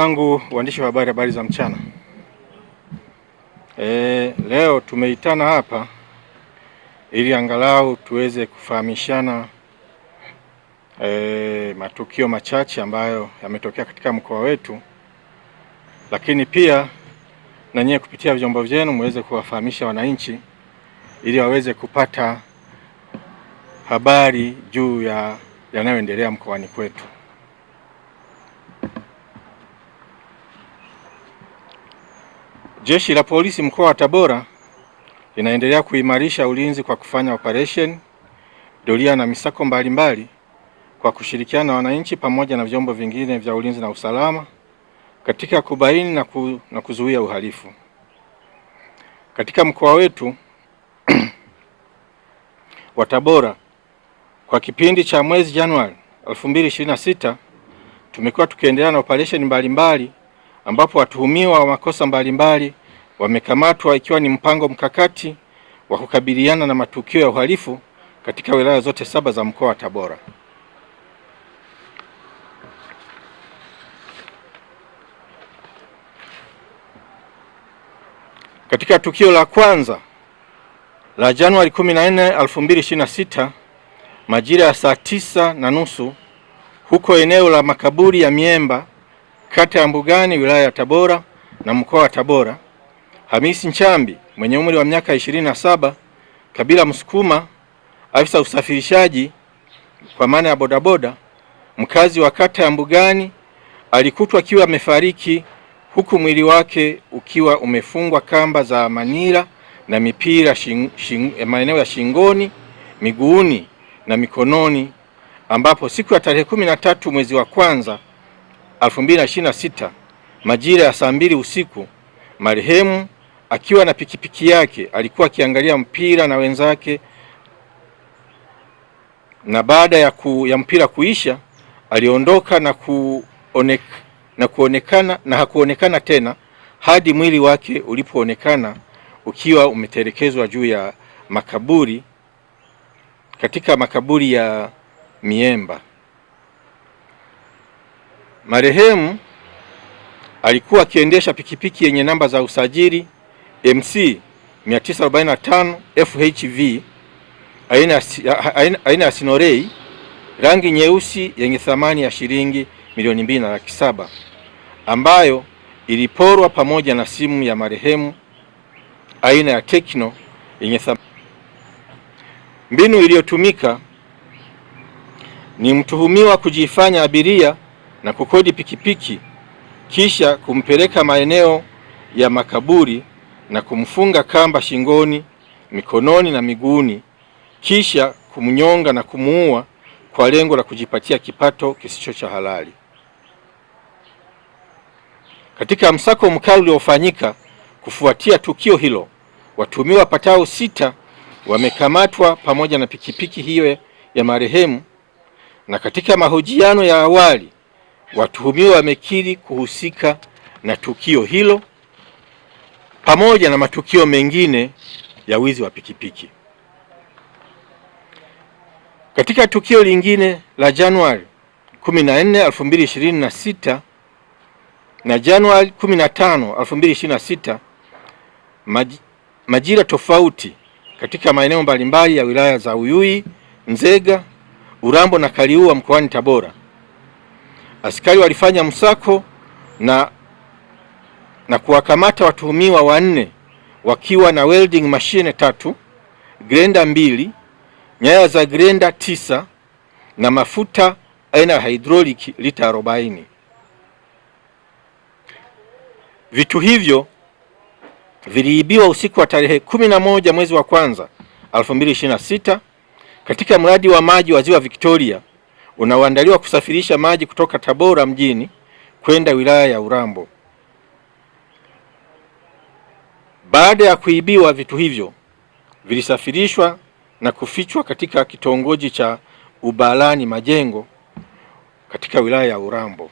Wangu waandishi wa habari za mchana. Leo tumeitana hapa ili angalau tuweze kufahamishana matukio machache ambayo yametokea katika mkoa wetu, lakini pia na nyie kupitia vyombo vyenu muweze kuwafahamisha wananchi ili waweze kupata habari juu ya yanayoendelea mkoani kwetu. Jeshi la Polisi mkoa wa Tabora linaendelea kuimarisha ulinzi kwa kufanya operation doria na misako mbalimbali kwa kushirikiana na wananchi pamoja na vyombo vingine vya ulinzi na usalama katika kubaini na kuzuia uhalifu. Katika mkoa wetu wa Tabora kwa kipindi cha mwezi Januari 2026 tumekuwa tukiendelea na operation mbalimbali ambapo watuhumiwa wa makosa mbalimbali wamekamatwa, ikiwa ni mpango mkakati wa kukabiliana na matukio ya uhalifu katika wilaya zote 7 za mkoa wa Tabora. Katika tukio la kwanza la Januari 14, 2026 majira ya saa 9:30 huko eneo la makaburi ya Miemba, kata ya Mbugani, wilaya ya Tabora na mkoa wa Tabora, Hamisi Nchambi mwenye umri wa miaka 27, kabila Msukuma, afisa usafirishaji kwa maana ya bodaboda, mkazi wa kata ya Mbugani, alikutwa akiwa amefariki huku mwili wake ukiwa umefungwa kamba za manila na mipira maeneo ya shingoni, miguuni na mikononi, ambapo siku ya tarehe 13 mwezi wa kwanza 2026 majira ya saa 2 usiku marehemu akiwa na pikipiki yake alikuwa akiangalia mpira na wenzake, na baada ya mpira kuisha aliondoka na hakuonekana tena hadi mwili wake ulipoonekana ukiwa umetelekezwa juu ya makaburi katika makaburi ya Miemba. Marehemu alikuwa akiendesha pikipiki yenye namba za usajili MC 945 FHV aina ya Sinorei, rangi nyeusi yenye thamani ya shilingi milioni 2.7 ambayo iliporwa pamoja na simu ya marehemu aina ya Tecno yenye thamani. Mbinu iliyotumika ni mtuhumiwa kujifanya abiria na kukodi pikipiki kisha kumpeleka maeneo ya makaburi na kumfunga kamba shingoni, mikononi na miguuni, kisha kumnyonga na kumuua kwa lengo la kujipatia kipato kisicho cha halali. Katika msako mkali uliofanyika kufuatia tukio hilo, watuhumiwa wapatao 6 wamekamatwa pamoja na pikipiki hiyo ya marehemu, na katika mahojiano ya awali watuhumiwa wamekiri kuhusika na tukio hilo pamoja na matukio mengine ya wizi wa pikipiki. Katika tukio lingine la Januari 14, 2026 na Januari 15, 2026 majira tofauti katika maeneo mbalimbali ya wilaya za Uyui, Nzega, Urambo na Kaliua mkoani Tabora, askari walifanya msako na kuwakamata watuhumiwa 4 wakiwa na welding machine 3, grenda 2, nyaya za grenda 9 na mafuta aina ya hydraulic lita 40. Vitu hivyo viliibiwa usiku wa tarehe 11 mwezi wa kwanza 2026 katika mradi wa maji wa Ziwa Victoria unaoandaliwa kusafirisha maji kutoka Tabora mjini kwenda wilaya ya Urambo. Baada ya kuibiwa, vitu hivyo vilisafirishwa na kufichwa katika kitongoji cha Ubalani Majengo katika wilaya ya Urambo.